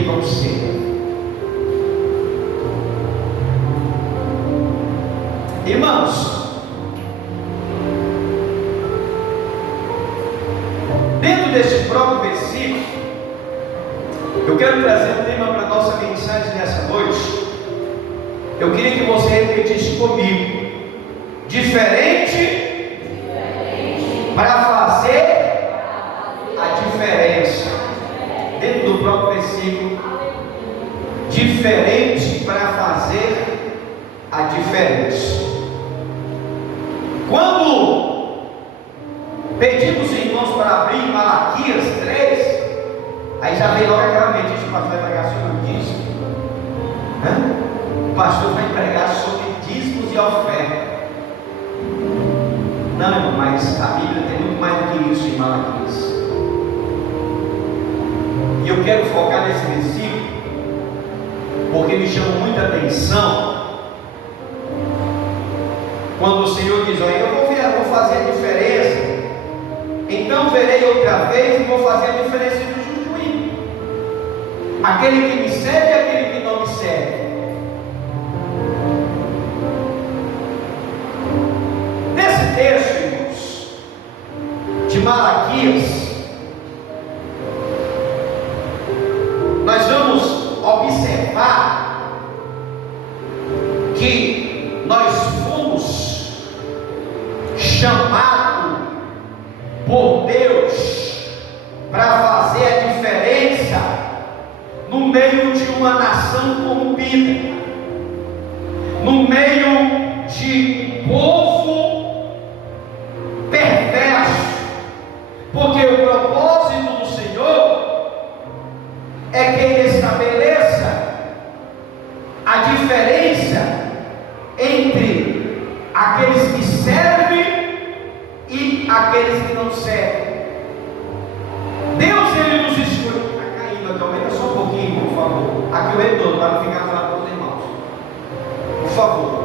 que vão ser. Irmãos, dentro deste próprio versículo, eu quero trazer um tema para a nossa mensagem nessa noite. Eu queria que você repetisse comigo: diferente para fazer a diferença. Dentro do próprio versículo, diferente para fazer a diferença. Quando pedimos os irmãos para abrir Malaquias 3, aí já veio logo aquela mente: o pastor vai pregar sobre dízimo. O pastor vai pregar sobre dízimos e oferta. Não, irmão, mas a Bíblia tem muito mais do que isso em Malaquias. E eu quero focar nesse versículo, porque me chama muita atenção quando o Senhor diz: olha, eu vou fazer a diferença, então verei outra vez e vou fazer a diferença do justo e ímpio, aquele que me serve e aquele que não me serve. Nesse texto, irmãos, de Malaquias, nós vamos observar que nós fomos chamados por Deus para fazer a diferença no meio de uma nação corrompida, no meio de povo perverso, porque o propósito do Senhor é que Ele estabeleça a diferença entre aqueles que servem e aqueles que não servem. Deus, Ele nos escolheu. Está caindo aqui, aumenta só um pouquinho, por favor. Aqui o retorno, para não ficar falando com os irmãos, por favor.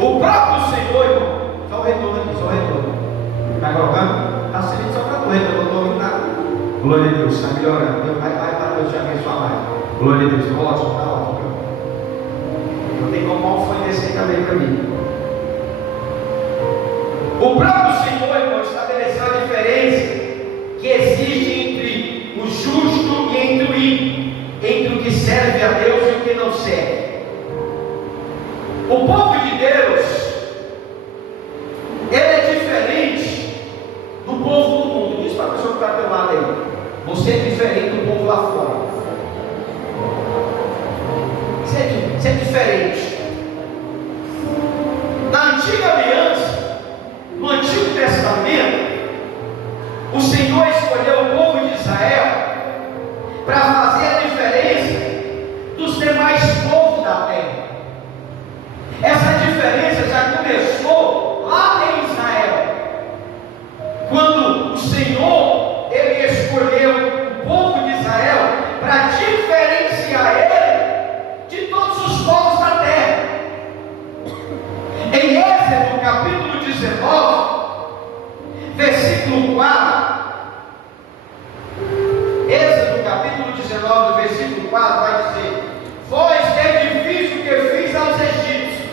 O próprio Senhor, irmão, só o retorno aqui, só o retorno. Está colocando? Está sendo só para o retorno, não estou ouvindo nada. Glória a Deus, está melhorando. Vai para Deus te abençoar mais. Glória a Deus, está ótimo, está ótimo. Não tem como mal foi descer também para mim. O próprio Senhor, irmão, estabeleceu a diferença que existe entre o justo e entre o ímpio, entre o que serve a Deus e o que não serve. O povo de Deus, ele é diferente do povo do mundo. Diz para a pessoa que está ao teu lado aí: você é diferente do povo lá fora. Você é diferente. Na antiga aliança, no Antigo Testamento, o Senhor escolheu o povo de Israel para fazer a diferença dos demais povos da terra. Essa diferença já começou lá em Israel, quando o Senhor, Ele escolheu o povo de Israel para diferenciar ele de todos os povos da terra. Em Êxodo capítulo 19, versículo 4, Êxodo capítulo 19, versículo 4 vai dizer: vós tendes visto o que fiz aos egípcios,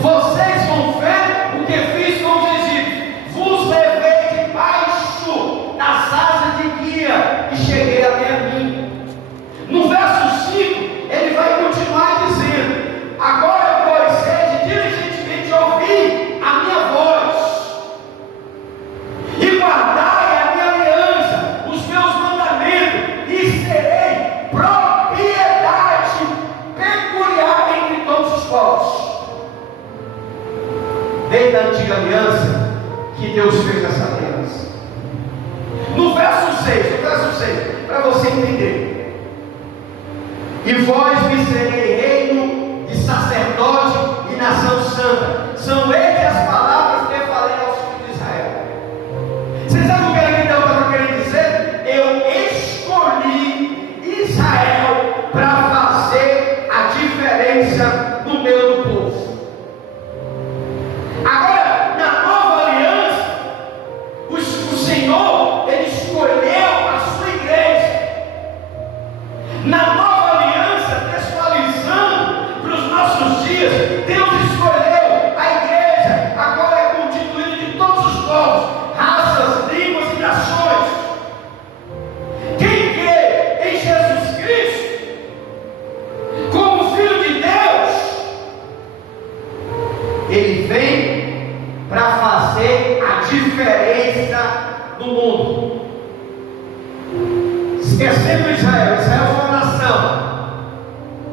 vocês vão ver o que fiz com os egípcios, vos levei debaixo das asas de guia e cheguei até a mim. No verso 5 ele vai continuar dizendo: agora pois sede diligentemente ouvir a minha voz e guardai a minha aliança, os meus mandamentos, e serei propriedade peculiar entre todos os povos. Desde a antiga aliança que Deus fez essa aliança. No verso 6, para você entender: e vós me serei reino de sacerdote e nação santa. São estas as palavras que falei aos filhos de Israel. Vocês sabem o que ele está querendo dizer? Eu escolhi Israel para fazer a diferença no meio do povo. Agora, na nova aliança, o Senhor, Ele escolheu a sua igreja Na nova aliança, textualizando para os nossos dias, Deus escolheu a igreja, a qual é constituída de todos os povos, raças, línguas e nações. Quem crê em Jesus Cristo como Filho de Deus, ele vem para fazer a diferença no mundo. Esquecendo Israel foi uma nação,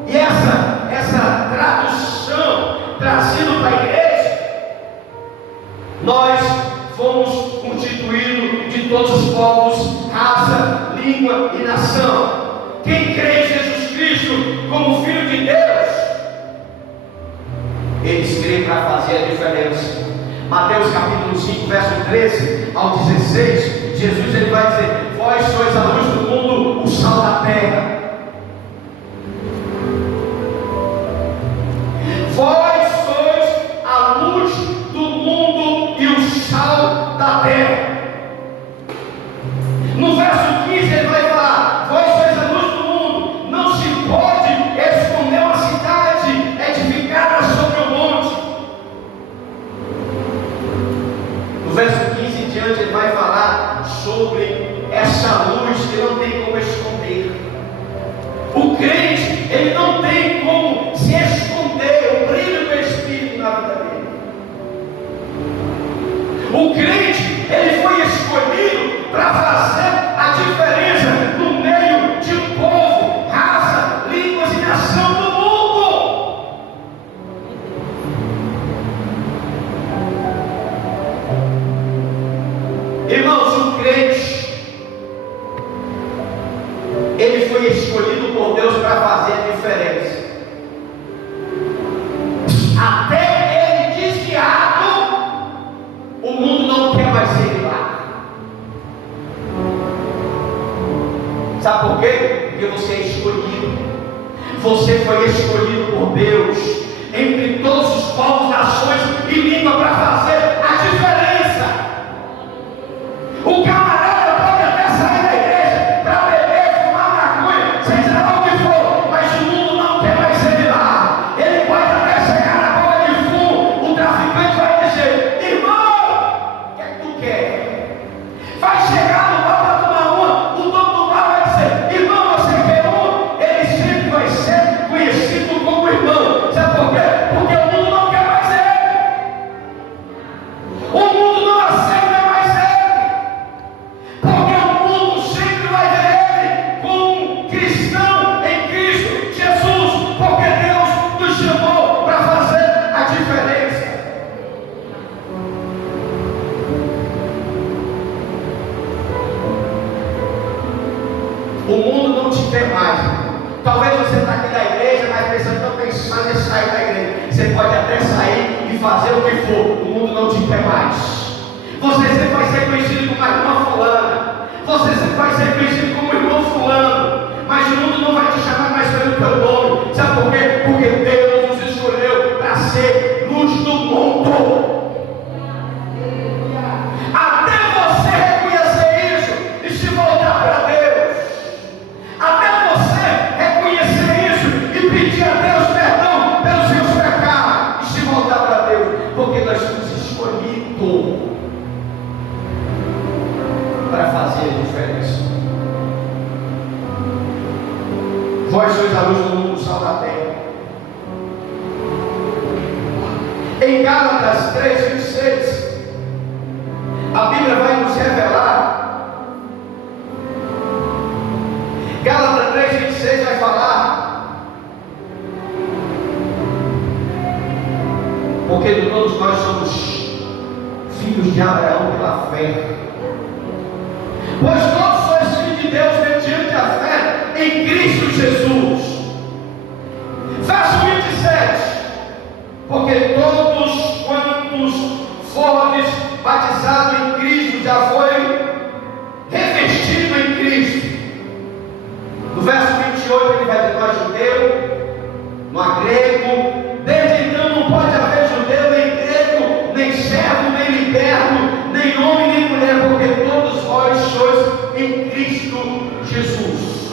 e essa tradução trazida para a igreja, nós fomos constituídos de todos os povos, raça, língua e nação. Quem crê em Jesus Cristo como Filho de Deus, eles creem para fazer a diferença. Mateus capítulo 5, verso 13 ao 16, Jesus ele vai dizer: vós sois a luz do mundo, o sal da terra. Vós sois a luz do mundo e o sal da terra. No verso 15 ele vai falar: vós sois a luz do mundo. Não se pode esconder uma cidade edificada sobre o monte. No verso 15 em diante ele vai falar sobre essa luz que não tem como esconder. O crente, ele não tem como se esconder o brilho do Espírito na vida dele. O crente, ele foi escolhido para fazer a diferença no meio de um povo, raça, línguas e nação do mundo. Irmãos, o crente, ele foi escolhido por Deus para fazer a diferença. Até ele desviado, o mundo não quer mais ele lá. Sabe por quê? Porque você é escolhido. Você foi escolhido por Deus entre todos os povos, nações e língua para fazer a diferença. O camarada pode até sair da igreja para beber, fumar maconha, seja lá o que for, mas o mundo não quer mais ele lá. Ele pode até chegar na boca de fumo, o traficante vai dizer: irmão, o que é que tu quer? Vai chegar no bar para tomar uma, o dono do bar vai dizer: irmão, você quer um? Ele sempre vai ser conhecido como irmão. Sabe por quê? Porque o mundo não quer mais ele. O mundo não aceita mais ele. Porque o mundo sempre vai ver ele como um cristão em Cristo Jesus. Porque Deus nos chamou para fazer a diferença. O mundo não te quer mais. Talvez você está aqui na igreja, mas pensando em sair da igreja. Você pode até sair e fazer o que for. O mundo não te quer mais. Você sempre vai ser conhecido como a irmã fulana. Você sempre vai ser conhecido como irmão fulano. Mas o mundo não vai te chamar mais pelo teu nome. Sabe por quê? Porque Deus nos escolheu para ser luz do mundo. Até você reconhecer isso e se voltar para Deus. Até você reconhecer isso e pedir a Deus perdão pelos seus pecados e se voltar para Deus. Porque nós somos escolhidos para fazer a diferença. Vós sois a luz do mundo, o sal da terra. Em Gálatas 3:26, a Bíblia vai nos revelar. Gálatas 3:26 vai falar: porque todos nós somos filhos de Abraão pela fé. Pois todos sois filhos de Deus mediante a fé em Cristo Jesus. Verso 27. Porque todos quantos fordes batizados em Cristo já foi revestido em Cristo. No verso 28 ele vai dizer: não há judeu, não há grego. Desde então não pode haver judeu nem grego, nem servo, nem liberto, nem homem, nem mulher, porque todos vós sois em Cristo Jesus.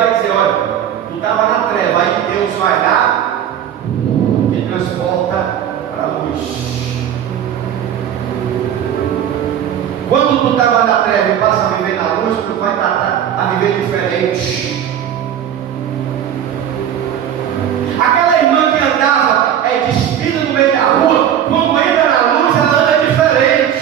vai dizer: olha, tu estava na treva, aí Deus vai lá e transporta para a luz. Quando tu estava na treva e passa a viver na luz, tu vai estar a viver diferente. Aquela irmã que andava despida no meio da rua, quando entra na luz, ela anda diferente.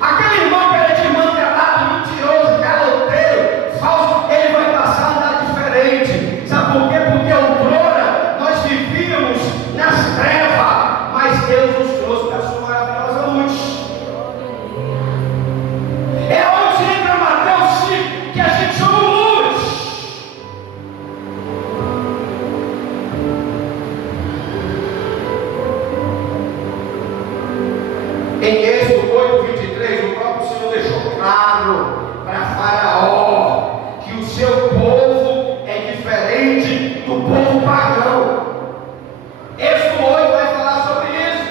Aquele irmão que era de mantelado, mentiroso, caloteiro, falso, ele vai passar a andar diferente. Sabe por quê? Porque outrora nós vivíamos nas trevas, mas Deus nos trouxe para a sua maravilhosa luz. É onde entra Mateus 5, que a gente chama luz. Em Êxodo 8:23, o próprio Senhor deixou claro para Faraó que o seu povo é diferente do povo pagão. Êxodo 8 vai falar sobre isso.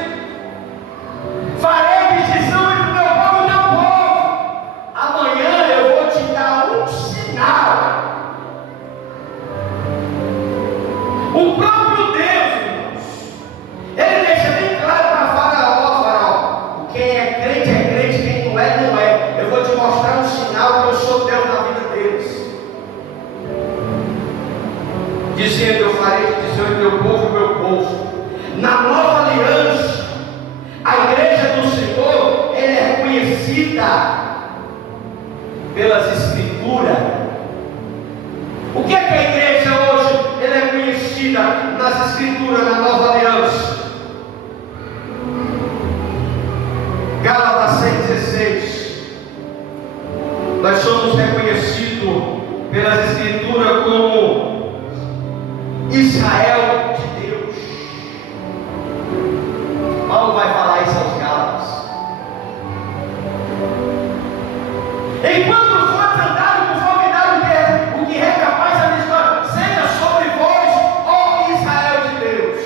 Farei distinção entre o meu povo e o teu povo. Amanhã eu vou te dar um sinal. O próprio Deus, irmãos, ele deixa bem claro para Faraó: quem é crente, quem não é, não é. Eu vou te mostrar um sinal que eu sou Deus na vida deles. Dizendo: eu farei distinção entre o teu povo e o meu povo. Na nova aliança, a igreja do Senhor, ela é conhecida pelas Escrituras. O que é que a igreja hoje ela é conhecida nas Escrituras, na nova aliança? Gálatas 6,16. Nós somos reconhecidos pelas Escrituras como Israel de Deus. Paulo vai falar isso aos Gálatas. Enquanto os outros andaram conformidade o que é capaz da história, seja sobre vós, ó Israel de Deus.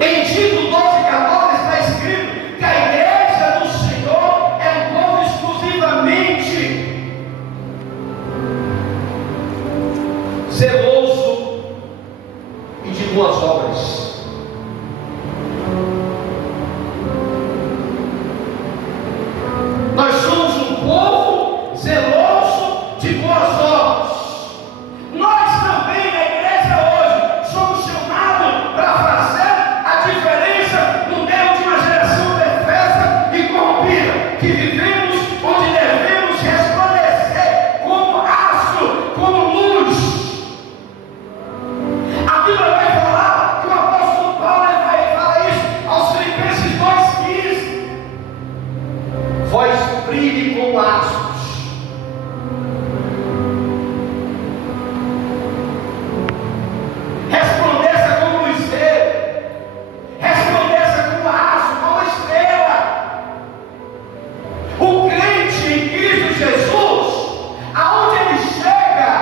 Em Tito 12:14 está escrito que a igreja do Senhor é um povo exclusivamente zeloso e de boas obras. Nós somos um povo zeloso de boas obras. Nós também, na igreja hoje, somos chamados para fazer a diferença no meio de uma geração perversa e corrompida, que vivemos onde devemos resplandecer como astro, como luz. A Bíblia vai falar que o apóstolo Paulo vai falar isso aos Filipenses 2,15. Vós brilhe como astros. Resplandeça como luzeiro. Resplandeça como astro, como estrela. O crente em Cristo Jesus, aonde ele chega,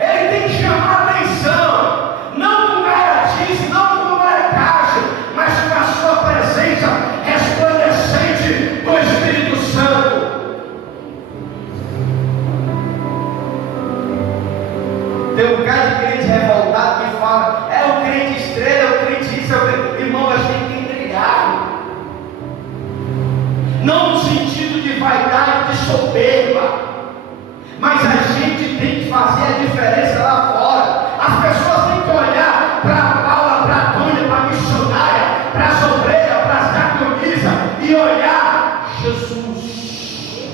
ele tem que chamar atenção. Não com garatice, não com maracagem, mas com a sua presença resplandecente do Espírito Santo. Tem um bocado de crente revoltado que fala: é o crente estrela, é o crente isso, é o crente. Irmão, nós temos que brilhar. Não no sentido de vaidade, de soberba, mas a gente tem que fazer a diferença lá fora. As pessoas têm que olhar para a Paula, para a Tônia, para a missionária, para as obreiras, para as diaconisas e olhar Jesus.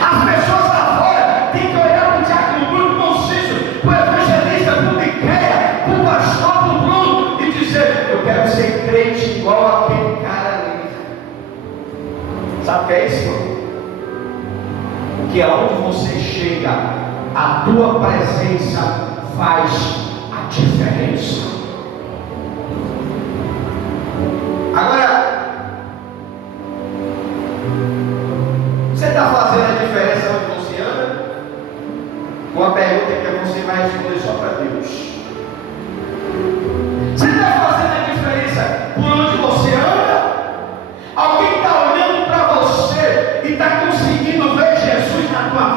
As pessoas lá fora têm que olhar para o diácono Bruno, para o Cícero, para o evangelista, para o Miqueia, para o pastor, para o Bruno, e dizer: eu quero ser crente igual aquele cara ali. Sabe o que é isso, irmão? Que aonde você chega, a tua presença faz a diferença. Agora, você está fazendo a diferença onde você anda? Uma pergunta que você vai responder só para Deus. Você está fazendo a diferença por onde você anda? Alguém está olhando para você e está conseguindo ver Jesus na tua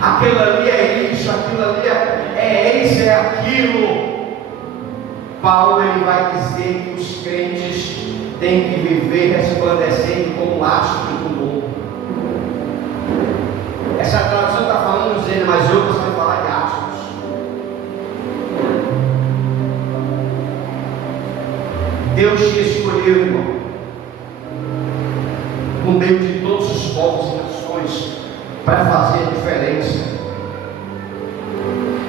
aquilo ali é isso, aquilo ali é isso, é aquilo. Paulo ele vai dizer que os crentes têm que viver resplandecendo como astros do mundo. Essa tradução está falando dizendo, mas outras vão falar de astros. Deus te escolheu, irmão, no meio de todos os povos e nações, para fazer a diferença,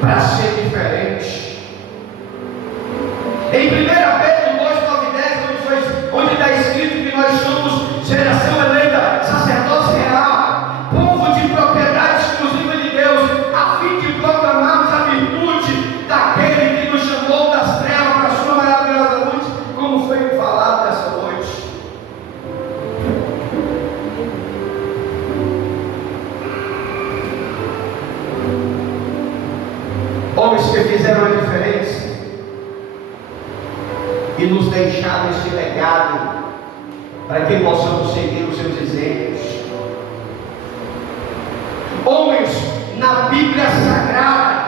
para ser diferente. Em 1 Pedro 2, 9 e 10, onde está escrito que nós somos geração eleita, sacerdócio real, povo de propriedade exclusiva de Deus, a fim de proclamarmos a virtude daquele que nos chamou das trevas para a sua maravilhosa luz, como foi falado nessa noite. Homens que fizeram a diferença e nos deixaram esse legado para que possamos seguir os seus exemplos. Homens na Bíblia Sagrada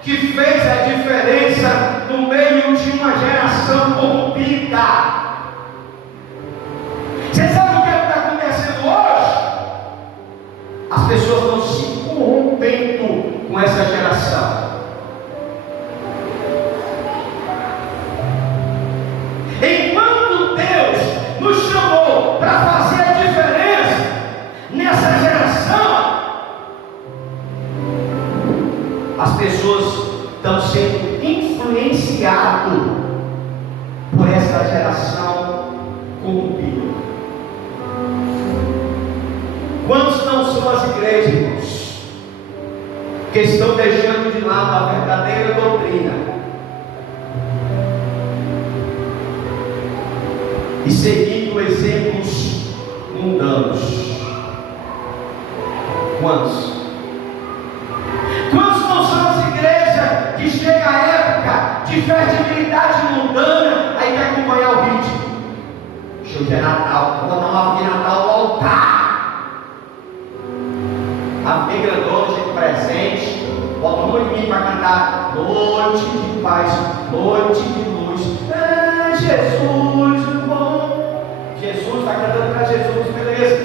que fez a diferença no meio de uma geração corrompida. Você sabe o que está acontecendo hoje? As pessoas estão se corrompendo com essa geração. Enquanto Deus nos chamou para fazer a diferença nessa geração, as pessoas estão sendo influenciadas por essa geração corrompida. Quantos não são as igrejas, irmãos, que estão deixando de lado a verdadeira doutrina e seguindo exemplos mundanos? Quantos? Quantos não são as igrejas que chega a época de fertilidade mundana, aí quer acompanhar o ritmo? Hoje é Natal, vou dar uma árvore de Natal no altar, a bem grandona, cheia de presente, bota um monte de mim para cantar noite de paz, noite de luz. Ah, Jesus, Jesus está cantando para Jesus, beleza,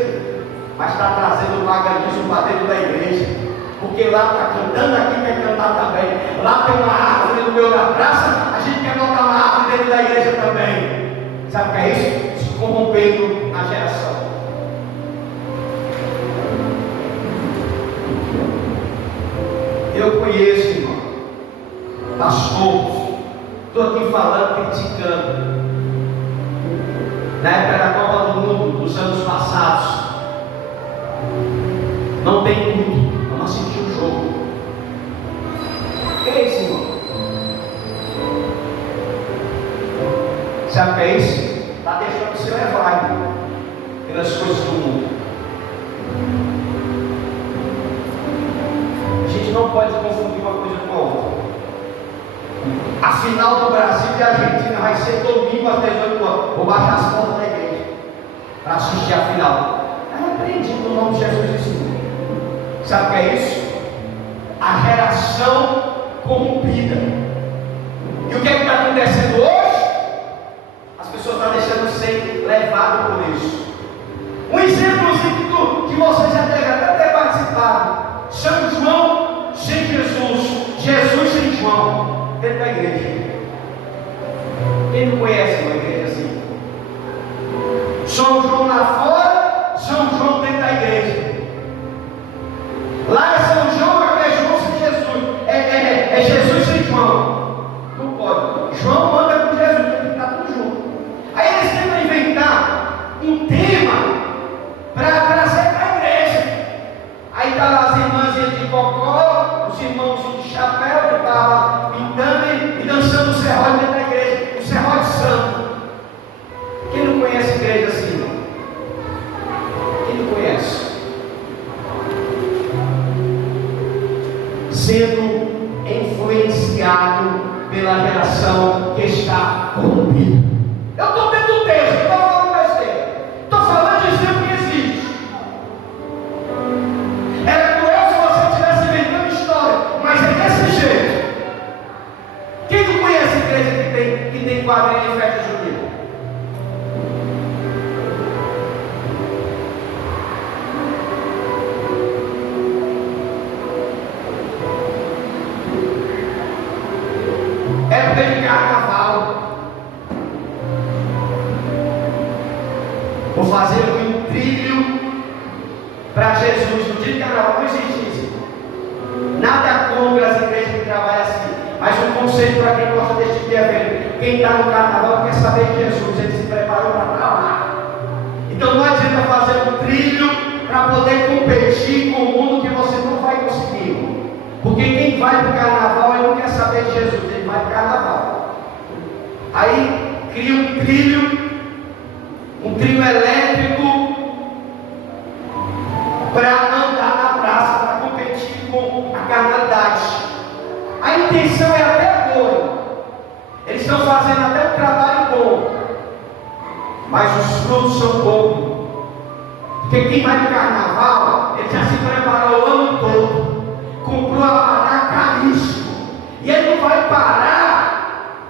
mas está trazendo o paganismo para dentro da igreja, porque lá está cantando, aqui quer cantar também. Lá tem uma árvore no meio da praça, a gente quer botar uma árvore dentro da igreja também. Sabe o que é isso? Se corrompendo a geração. Eu conheço, irmão, pastor, estou aqui falando, criticando. Na época da Copa do Mundo, dos anos passados, não tem culto, vamos assistir o jogo. O que é isso, irmão? Sabe o que é isso? Está deixando se levar, irmão, pelas coisas do mundo. A gente não pode confundir uma coisa com a outra. A final do Brasil e Argentina vai ser domingo às 18 horas. Vou baixar as portas da igreja para assistir a final. É repreendido no nome de Jesus desse mundo. Sabe o que é isso? A geração corrompida. E o que é que está acontecendo hoje? As pessoas estão deixando ser levadas por isso. Um exemplozinho que vocês já devem até ter participado: São João sem Jesus, Jesus sem João, dentro da igreja. Quem não conhece uma igreja assim? São João lá fora, São João dentro da igreja. Lá é São João, aqui é João sem Jesus. É Jesus sem João. Não pode. João manda com Jesus, tem que estar tudo junto. Aí eles tentam inventar um tema para trazer para a igreja. Aí está lá as irmãzinhas de cocó, os irmãos de chapéu que estavam pintando e dançando o serrote dentro da igreja, o serrote santo. Quem não conhece igreja assim, não? Quem não conhece? Sendo influenciado pela geração que está corrompida. Eu estou dentro do texto, não estou falando besteira. Estou falando de exemplo que existe. Era cruel se você tivesse Jesus no dia de carnaval não existe isso. Nada contra as igrejas que trabalham assim, mas um conselho para quem gosta desse tipo de evento: quem está no carnaval quer saber de Jesus, ele se preparou para estar lá. Então não adianta fazer um trilho para poder competir com o mundo, que você não vai conseguir. Porque quem vai para o carnaval, ele não quer saber de Jesus, ele vai para o carnaval. Aí cria um trilho elétrico para andar na praça, para competir com a carnalidade. A intenção é até boa, eles estão fazendo até um trabalho bom, mas os frutos são poucos. Porque quem vai no carnaval, ele já se preparou o ano todo, comprou a barraca caríssimo, e ele não vai parar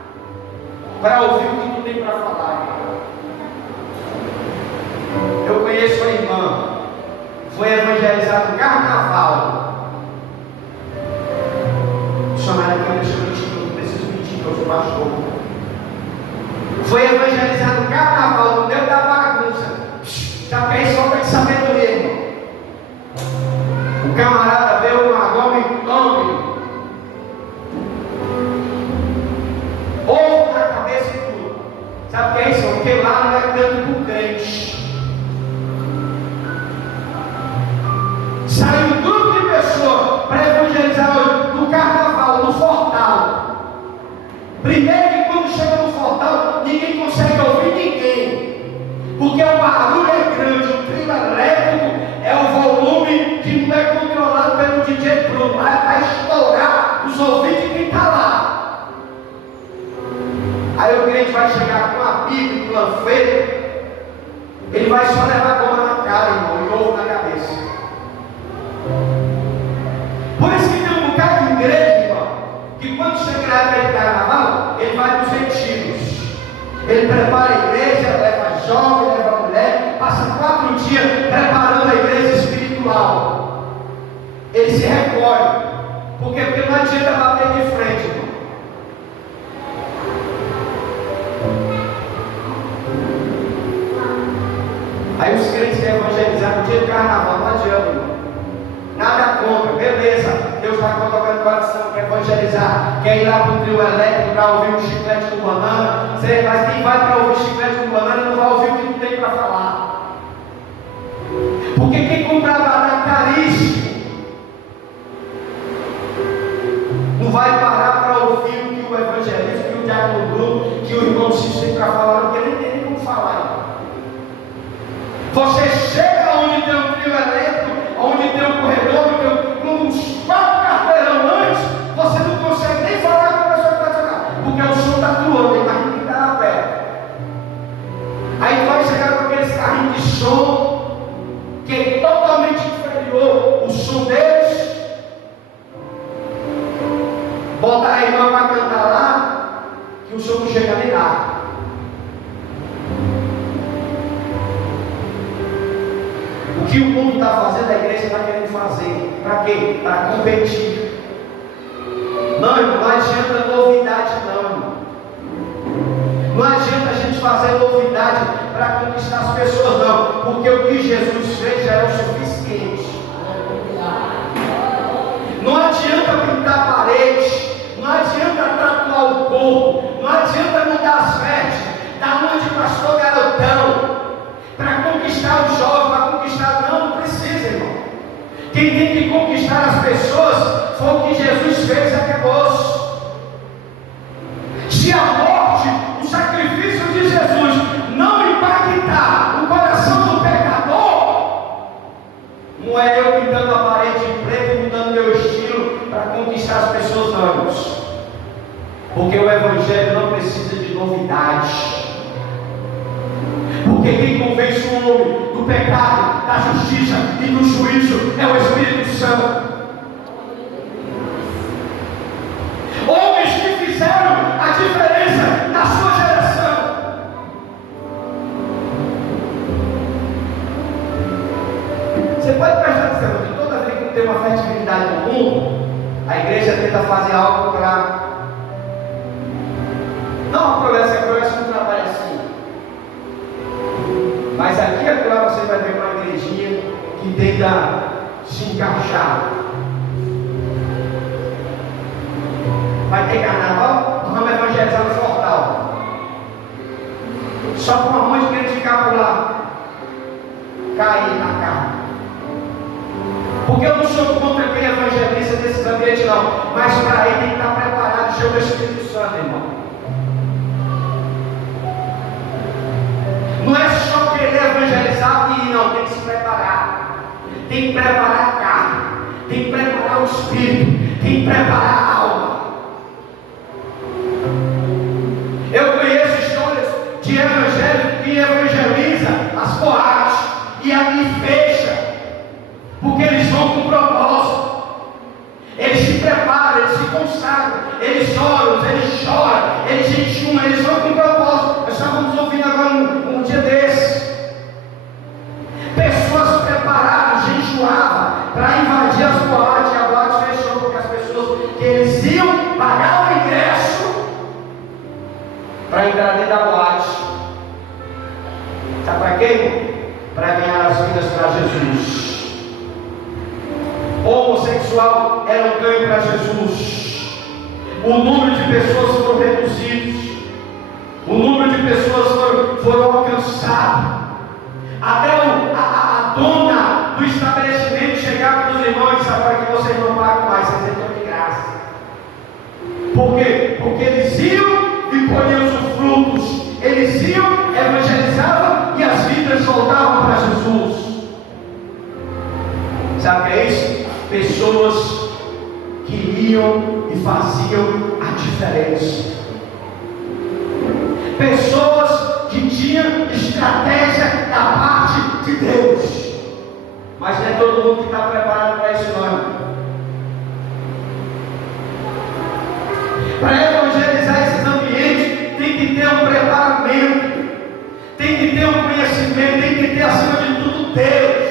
para ouvir o que tu tem para falar. Eu conheço a irmã, foi evangelizada no carnaval. Funcionário aqui, deixa eu mentir, não preciso mentir, que eu sou pastor. Foi evangelizado no carnaval, no meio da bagunça. Já fez só para sabedoria, irmão. O camarada veio uma goma e come ovo na cabeça e tudo. Sabe o que é isso? Porque lá não é tanto para o crente. Saiu um grupo de pessoas para evangelizar hoje no carnaval, no Fortal. Primeiro que quando chega no Fortal, ninguém consegue ouvir ninguém. Porque o barulho é grande, o trio elétrico é o volume que não é controlado pelo DJ Bruno, vai estourar os ouvidos de quem está lá. Aí o crente vai chegar com a Bíblia, com o panfleto, ele vai só levar goma na cara, irmão, e ovo na cabeça. Por isso que tem um bocado de igreja, irmão, que quando chega na época de carnaval, ele vai para os retiros. Ele prepara a igreja, leva jovem, leva mulher, passa 4 dias preparando a igreja espiritual. Ele se recolhe. Por quê? Porque não adianta bater de frente, irmão. Aí os crentes querem evangelizar no dia do carnaval, não adianta, irmão. Nada contra, beleza. Deus está colocando o coração, quer evangelizar, quer ir lá para o trio elétrico para ouvir um chiclete com banana. Mas quem vai para ouvir chiclete com banana não vai ouvir o que não tem para falar. Porque quem compra banana caríssimo não vai parar para ouvir o que o evangelista, que o diácono Bruno, que o irmão Cícero tem para falar, porque nem tem como falar. Você chega onde tem um trio elétrico, onde tem um corredor, com uns 4 carteirão antes, você não consegue nem falar com a pessoa que está chegando, porque o som está atuando, imagina quem está na perto. Aí vai chegar com aqueles carrinhos de som, que é totalmente inferior o som deles, botar a irmã para cantar lá, que o som não chega nem lá. O que o mundo está fazendo, a igreja está querendo fazer. Para quê? Para competir. Não, irmão, não adianta novidade, não. Não adianta a gente fazer novidade para conquistar as pessoas, não. Porque o que Jesus fez já é o suficiente. Não adianta pintar a parede. Não adianta tatuar o corpo. Não adianta mudar as vestes. Da onde pastor garotão. Para conquistar os jovens, para conquistar, não precisa, irmão. Quem tem que conquistar as pessoas foi o que Jesus fez, acabou-se. Se a morte, o sacrifício de Jesus não impactar o coração do pecador, não é eu pintando a parede de preto e mudando meu estilo para conquistar as pessoas, não, irmãos. Porque o Evangelho não precisa de novidade. Porque quem convence o homem do pecado, da justiça e do juízo é o Espírito Santo. Homens que fizeram a diferença na sua geração. Você pode prestar atenção que toda vez que tem uma fertilidade no mundo, a igreja tenta fazer algo para. Não a progresso não trabalha assim. Mas aqui agora você vai ver uma igrejinha que tenta se encaixar. Vai ter carnaval, nós vamos evangelizar no Fortal. Só com uma mãe querendo ficar por lá, cair na carne. Porque eu não sou contra quem evangeliza nesses ambientes, não. Mas para ele tem que estar preparado, cheio do Espírito Santo, irmão. Não é só querer evangelizar e ir, não. Tem que se preparar. Tem que preparar a carne. Tem que preparar o espírito. Tem que preparar a alma. Eu conheço histórias de evangelho que evangeliza as boates e ali fecha. Porque eles vão com propósito. Eles se preparam, eles se consagram, eles oram, eles choram, eles jejuam, eles vão com propósito. Nós estávamos ouvindo agora um dia desse. Pessoas preparadas, jejuavam para invadir as boates. A boate fechou porque as pessoas que eles iam pagar o ingresso para entrar dentro da boate. Sabe para quê? Para ganhar as vidas para Jesus. Homossexual era um ganho para Jesus. O número de pessoas foram reduzidos. O número de pessoas foram alcançados. Até a dona do estabelecimento chegar para os irmãos e disse: agora que vocês não pagam mais, vocês entram de graça. Por quê? Porque eles iam e colhiam os frutos. Eles iam, evangelizavam e as vidas voltavam para Jesus. Sabe o que é isso? Pessoas que iam e faziam a diferença. Pessoas que tinham estratégia da parte de Deus. Mas não é todo mundo que está preparado para isso, não. Para evangelizar esses ambientes, tem que ter um preparamento, tem que ter um conhecimento, tem que ter acima de tudo Deus.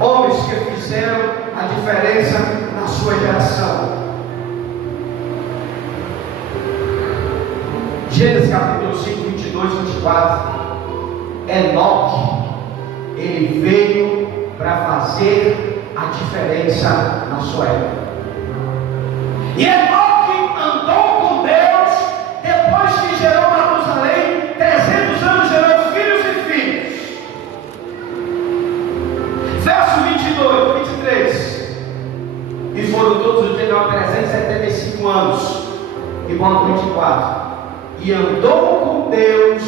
Homens que fizeram a diferença na sua geração. Gênesis capítulo 5, 22, 24. Enoque, ele veio para fazer a diferença na sua época. E Enoque andou com Deus depois que gerou Matusalém, 300 anos gerou filhos e filhos. Verso 22, 23. E foram todos os dias de 375 anos. E bota 24. E andou com Deus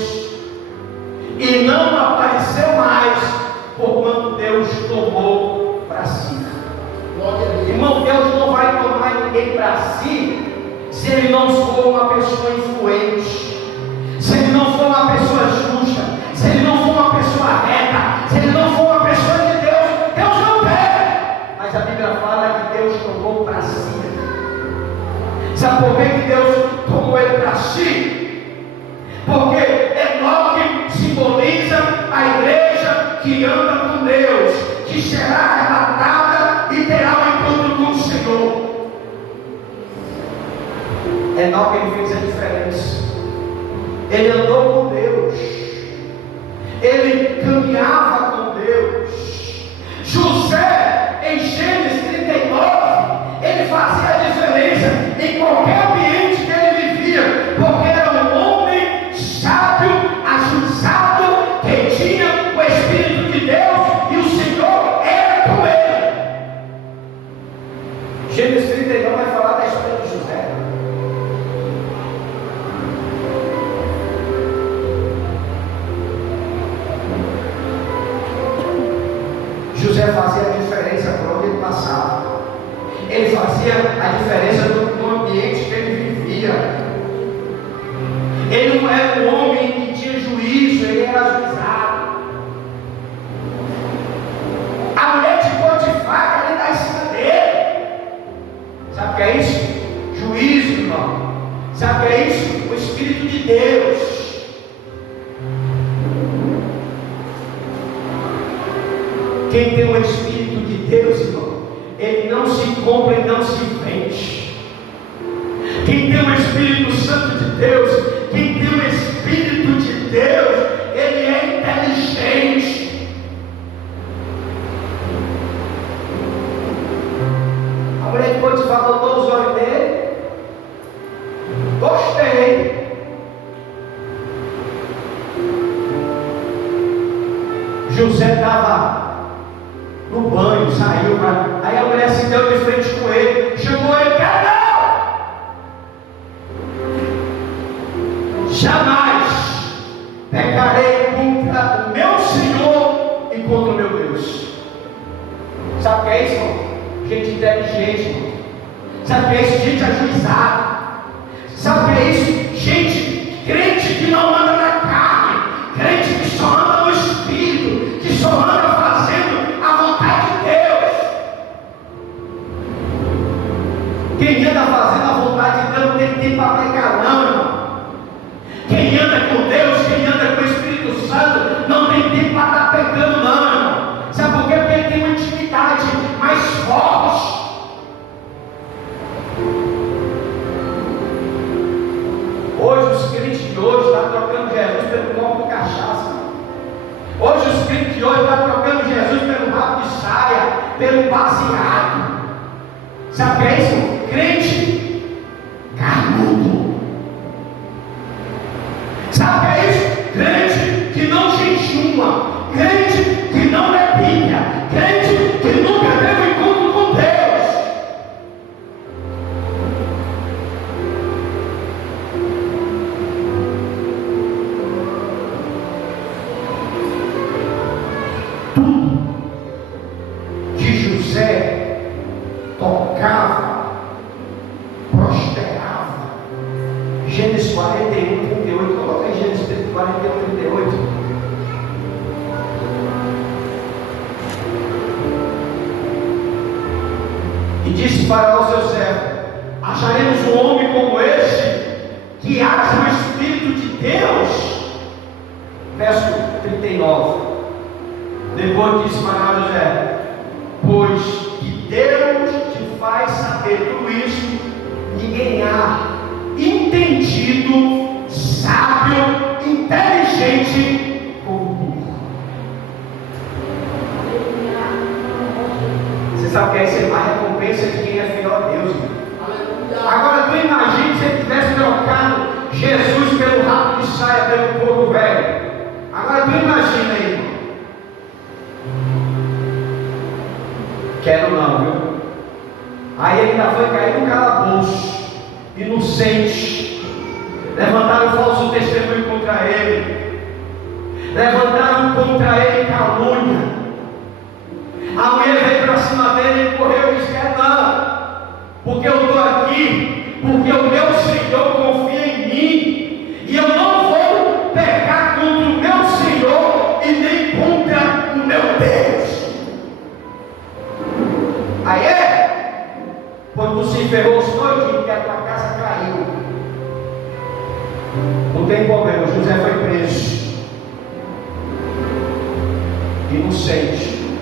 e não apareceu mais, porquanto Deus tomou para si. Irmão, Deus não vai tomar ninguém para si se ele não for uma pessoa influente, se ele não for uma pessoa justa, se ele não for uma pessoa reta, se ele não for uma pessoa de Deus. Deus não pega. Mas a Bíblia fala que Deus tomou para si. Sabe por que Deus tomou ele para si? Porque Enoque simboliza a igreja que anda com Deus, que será arrebatada e terá um encontro com o Senhor. Enoque, ele fez a diferença. Ele andou com Deus, ele caminhava com Deus. José, em Gênesis 39, ele fazia a diferença em qualquer ambiente que ele vivia, porque era um homem sábio, ajuizado, que tinha o Espírito de Deus e o Senhor era com ele. Gênesis 39 vai falar da história de José. José fazia a diferença por onde ele passava. Ele fazia a diferença no ambiente que ele vivia. Ele não era um homem que tinha juízo, ele era ajuizado. A mulher de Potifar queria dar em cima dele. Sabe o que é isso? Juízo, irmão. Sabe o que é isso? O Espírito de Deus. Quem tem o Espírito de Deus, irmão, ele não se compra e não se vende. Quem tem o Espírito Santo de Deus, quem tem o Espírito de Deus, José estava no banho, saiu, aí a mulher se deu de frente com ele, chamou ele, cara, não! Jamais pecarei contra o meu Senhor e contra o meu Deus. Sabe o que é isso, irmão? Gente inteligente, irmão. Sabe o que é isso? Gente ajuizada. Sabe o que é isso? Gente, crente que não anda na carne, crente que só anda no Espírito, que só anda fazendo a vontade de Deus. Quem anda fazendo a vontade de Deus não tem tempo para pregar, não, irmão. Quem anda com Deus, quem anda com o Espírito Santo, não tem tempo para estar pecando, não, irmão. Sabe por quê? Porque ele tem uma intimidade mais forte. Hoje os crentes de hoje estão trocando Jesus pelo copo de cachaça. Hoje os crentes de hoje estão trocando Jesus pelo rabo de saia, pelo baseado. Sabe o que é isso? Crente carnudo. Sabe o que é isso? Crente que não jejuma, crente que não é Bíblia, crente que nunca teve um encontro com Deus. Tudo que José tocava, prosperava. Gênesis 41, 38, coloca aí Gênesis 41, 38. E disse Faraó ao seu servo: acharemos um homem como este, que haja o Espírito de Deus? Verso 39. Depois disse Faraó a José: pois que Deus te faz saber tudo isso, ninguém há entendido, sábio, inteligente como burro. Você sabe o que é isso? É uma recompensa de quem é fiel a Deus. Agora tu imagina se ele tivesse trocado Jesus pelo rabo de saia pelo povo velho. Agora tu imagina aí, irmão. Quero não, viu? Aí ele ainda foi cair no calabouço, inocente. Levantaram falso testemunho contra ele, levantaram contra ele calúnia. A mulher veio para cima dele e correu e disse: não, porque eu estou aqui, porque o meu Senhor confia em mim, e eu não vou pecar contra o meu Senhor e nem contra o meu Deus. Aí quando se enferrou os dois, que a tua casa caiu. Não tem problema, José foi preso, inocente.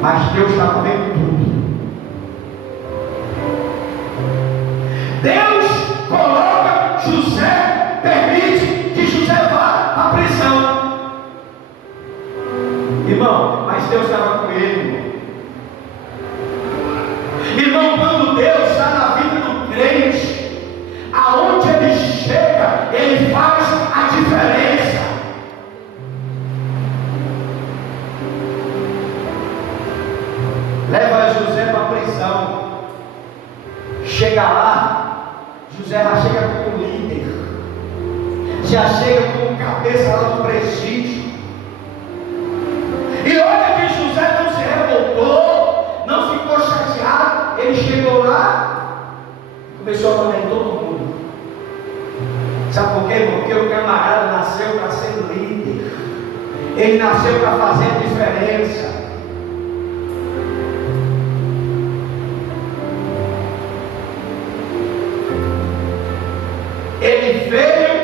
Mas Deus estava vendo tudo. Deus coloca José, permite que José vá à prisão. Irmão, mas Deus estava com ele. Irmão, quando Deus está na vida do crente, aonde ele chega, ele faz a diferença. Leva José para a prisão. Chega lá, José já chega como líder, já chega como cabeça lá do presídio. E olha que José não se revoltou, não ficou chateado. Ele chegou lá e começou a mandar em todo mundo. Sabe por quê, irmão? Porque o camarada nasceu para ser líder, ele nasceu para fazer a diferença. Ele veio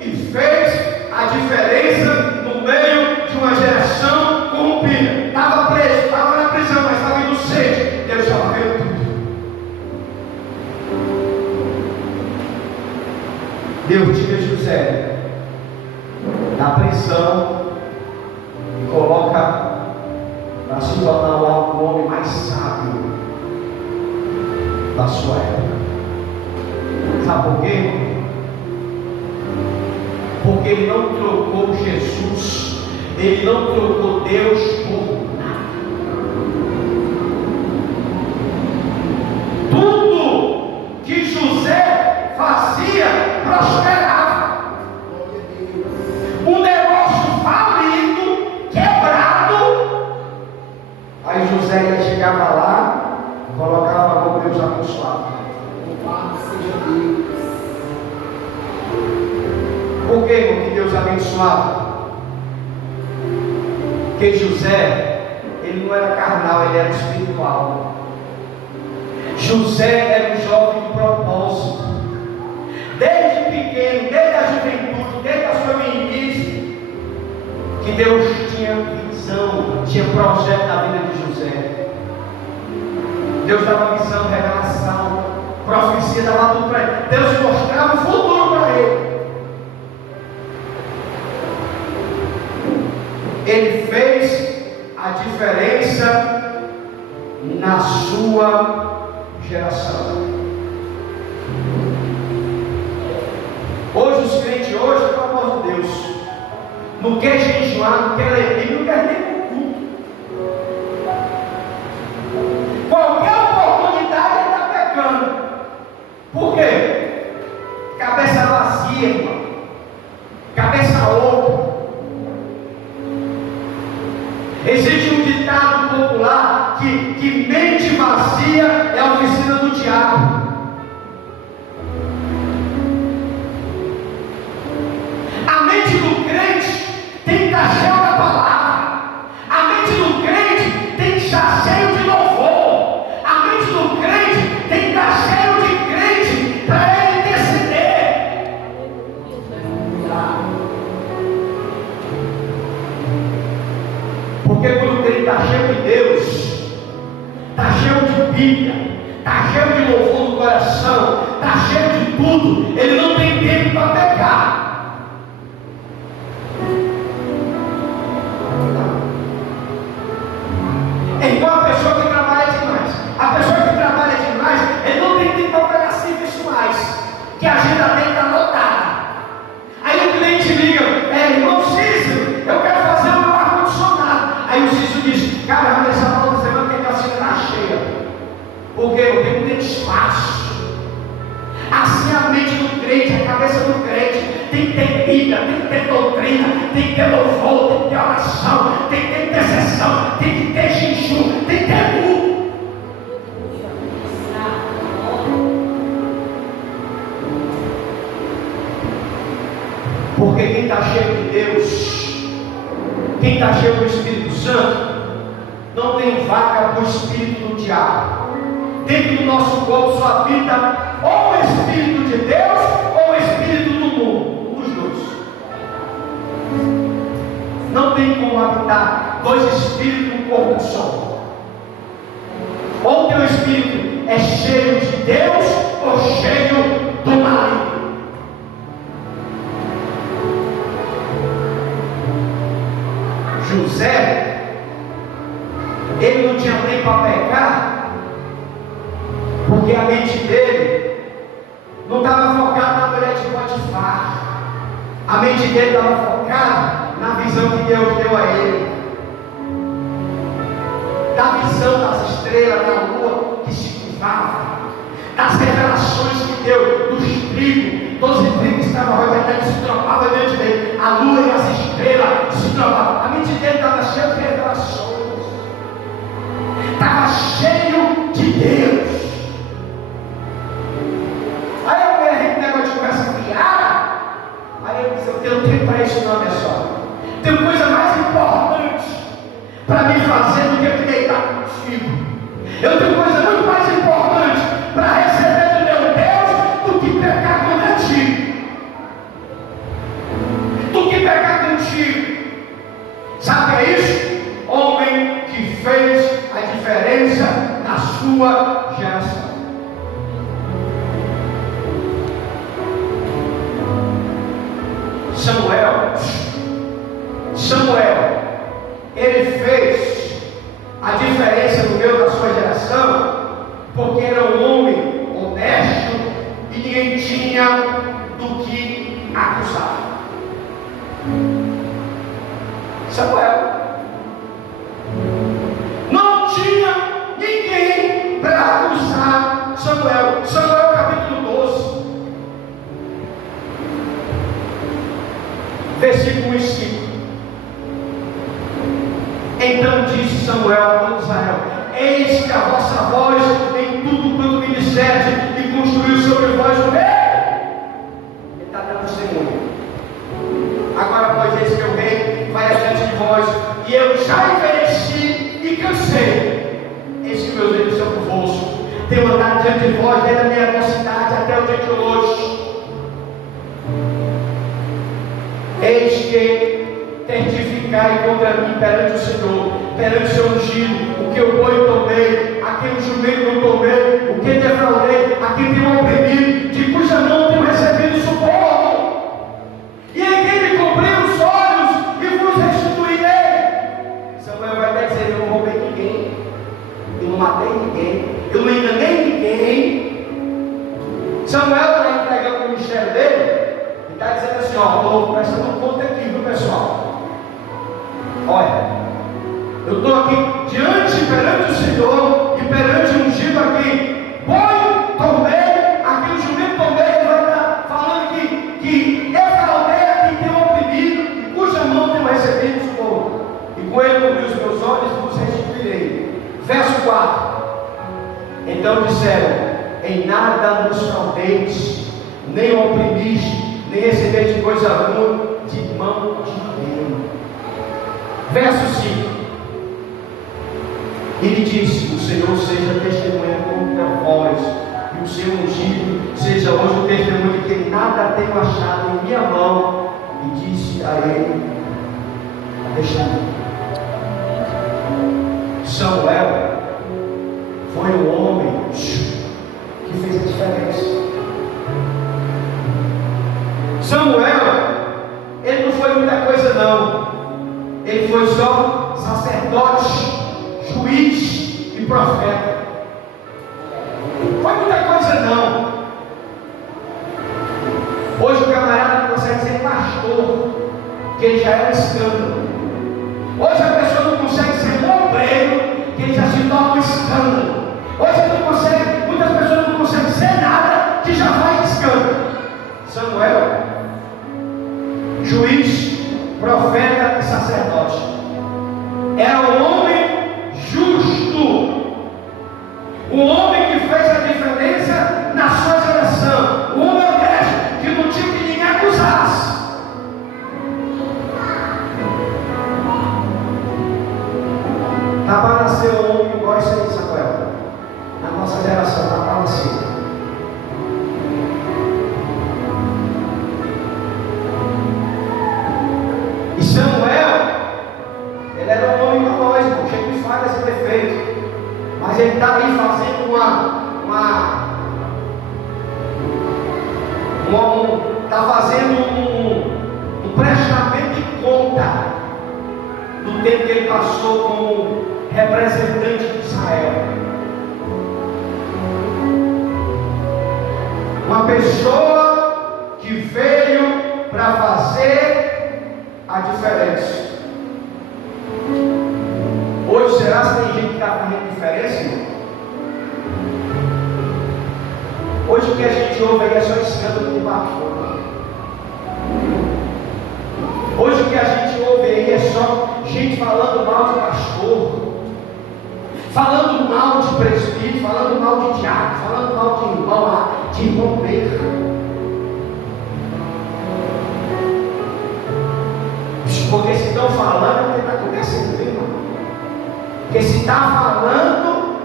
e fez a diferença no meio de uma geração corrompida. Estava preso, estava na prisão, mas estava inocente. Deus estava vendo tudo. Deus tira José da prisão e coloca para se tornar o homem mais sábio da sua época. Sabe por quê? Porque ele não trocou Jesus, ele não trocou Deus por nada. Tudo que José fazia prosperava. Um negócio falido, quebrado, aí José ia, chegava lá, colocava a mão Deus abençoado. Louvado seja Deus. Por que, que Deus abençoava? Porque José, ele não era carnal, ele era espiritual. José era um jovem de propósito. Desde pequeno, desde a juventude, desde a sua meninice, que Deus tinha visão, tinha projeto na vida de José. Deus dava visão, revelação, profecia, dava tudo para ele. Deus mostrava o futuro para ele. Ele fez a diferença na sua geração. Hoje os crentes hoje, pelo amor de Deus, não quer jejuar, não quer ler Bíblia, não quer nem culto. Qualquer oportunidade ele está pecando. Por quê? Cabeça vazia, irmão. Cabeça oca. Existe um ditado popular que mente vazia é a oficina do diabo. A mente do crente tem que estar cheia da palavra. A mente do crente tem que estar cheia de louvor. A mente do crente tem que estar cheia de crente para ele decidir. Porque quando o crente está cheio de Deus, está cheio de Bíblia, está cheio de louvor no coração, está cheio de tudo, ele não tem tempo para pecar. Então a pessoa que trabalha demais, ele não tem tempo para pegar serviço mais, que a agenda dele está lotada. Aí o cliente liga, irmão Cícero, eu quero fazer o meu ar-condicionado. Aí o Cícero diz, cara, nessa outra semana tem que a agenda está cheia. Por quê? Porque não tem espaço. Assim a mente do crente, a cabeça do crente, tem que ter Bíblia, tem que ter doutrina, tem que ter louvor, tem que ter oração, tem que ter intercessão, tem que ter jejum, tem que ter culto. Porque quem está cheio de Deus, quem está cheio do Espírito Santo, não tem vaga para o Espírito do diabo. Dentro do nosso corpo só habita ou o Espírito de Deus ou o Espírito do mundo, os dois. Não tem como habitar dois espíritos no corpo só. Ou o teu espírito é cheio de Deus ou cheio do maligno. José, ele não tinha tempo para pecar, porque a mente dele não estava focada na mulher de Potifar. A mente dele estava focada na visão que Deus deu a ele, da visão das estrelas, da lua que se curvava, das revelações que deu, dos trigos, 12 trigos que estavam rodeados, se trocavam diante dele, a lua e as estrelas se trocavam. A mente dele estava cheia de revelações, estava cheio de Deus. Aí eu vejo um negócio de conversa fiada. Aí eu disse, eu tenho tempo para isso não, minha sogra. Tem coisa mais importante para me fazer do que me deitar contigo. Eu tenho coisa muito mais importante para receber do meu Deus do que pecar contigo. Sabe o que é isso? Homem que fez a diferença na sua geração. Samuel, ele fez a diferença no meio da sua geração, porque era um homem honesto e ninguém tinha do que acusar. Samuel. Não tinha ninguém para acusar Samuel. Samuel capítulo 12, versículo 5. Então disse Samuel a todo Israel: eis que a vossa voz em tudo quanto me disserte, e construiu sobre vós o rei. Ele está dando testemunho. Agora, pois, eis que o rei vai adiante de vós, e eu já envelheci e cansei. Eis que meus dedos são convoscos. Tenho andado diante de vós desde a minha mocidade até o dia de hoje. Eis que testificai contra mim perante o Senhor, perante o seu ungido, o que eu boi tomei, a quem o jumento não tomei, o que defraudei, a quem tenho oprimido, de cuja mão tenho recebido socorro. E em quem lhe comprei os olhos e vos restituirei. Samuel vai até dizer: eu não roubei ninguém, eu não matei ninguém, eu não enganei ninguém. Samuel está entregando o ministério dele e está dizendo assim: ó, estou prestando conta aqui, viu, pessoal? Olha, eu estou aqui perante o Senhor e perante o ungido aqui. Boi tomei, aqui o jumento tomei. Ele vai estar falando que defraudei a quem tem oprimido, e cuja mão tenho recebido socorro. E com ele cobri os meus olhos e vos restituirei. Verso 4. Então disseram: em nada nos fraudeis, nem oprimiste, nem recebeste coisa alguma de mão de ninguém. Verso 5. Ele disse: o Senhor seja testemunha contra vós, e o seu ungido seja hoje o testemunho de que nada tenho achado em minha mão. E disse a ele a testemunha. Samuel foi o homem que fez a diferença. Samuel, ele não foi muita coisa não. Ele foi só sacerdote, juiz e profeta. Não foi muita coisa não. Hoje o camarada não consegue ser pastor, que ele já é um escândalo. Hoje a pessoa não consegue ser obreiro, que ele já se torna um escândalo. Hoje não consegue, muitas pessoas não conseguem ser nada, que já faz escândalo. Samuel, juiz, profeta e sacerdote, era um homem justo, um homem que fez a diferença na sua geração, um homem honesto, que não tinha que ninguém acusasse. Está para nascer um homem igual esse aí, Samuel, na nossa geração, está para nascer. E Samuel, ele era um homem como nós, cheio de falhas e defeitos, mas ele está aí fazendo um prestamento de conta do tempo que ele passou como representante de Israel. Uma pessoa que veio para fazer a diferença. Hoje, será que tem gente que está fazendo diferença, irmão? Hoje o que a gente ouve aí é só escândalo de pastor. Hoje o que a gente ouve aí é só gente falando mal de pastor, falando mal de presbítero, falando mal de diácono, falando mal de irmão Pedro. Porque se estão falando é porque está acontecendo, irmão. Porque se está falando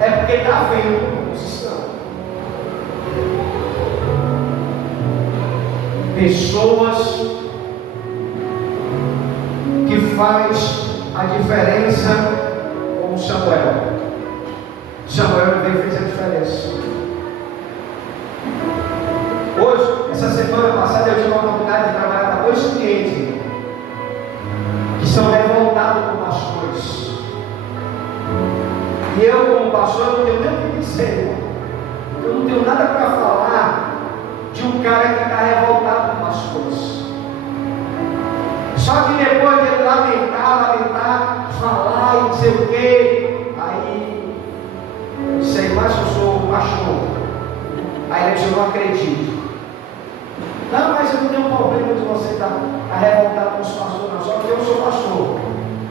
é porque está vendo como se estão. Pessoas que faz a diferença como Samuel. Samuel também fez a diferença. Hoje, essa semana passada, eu tive a oportunidade de trabalhar com 2 clientes que são revoltados com pastores. E eu, como pastor, não tenho nem o que dizer. Eu não tenho nada para falar de um cara que está revoltado com pastores. Só que depois de lá não sei o quê. Aí, eu sei, mas eu sou pastor. Aí ele disse, eu não acredito. Não, mas eu não tenho problema de você estar revoltado com os pastores, não. Só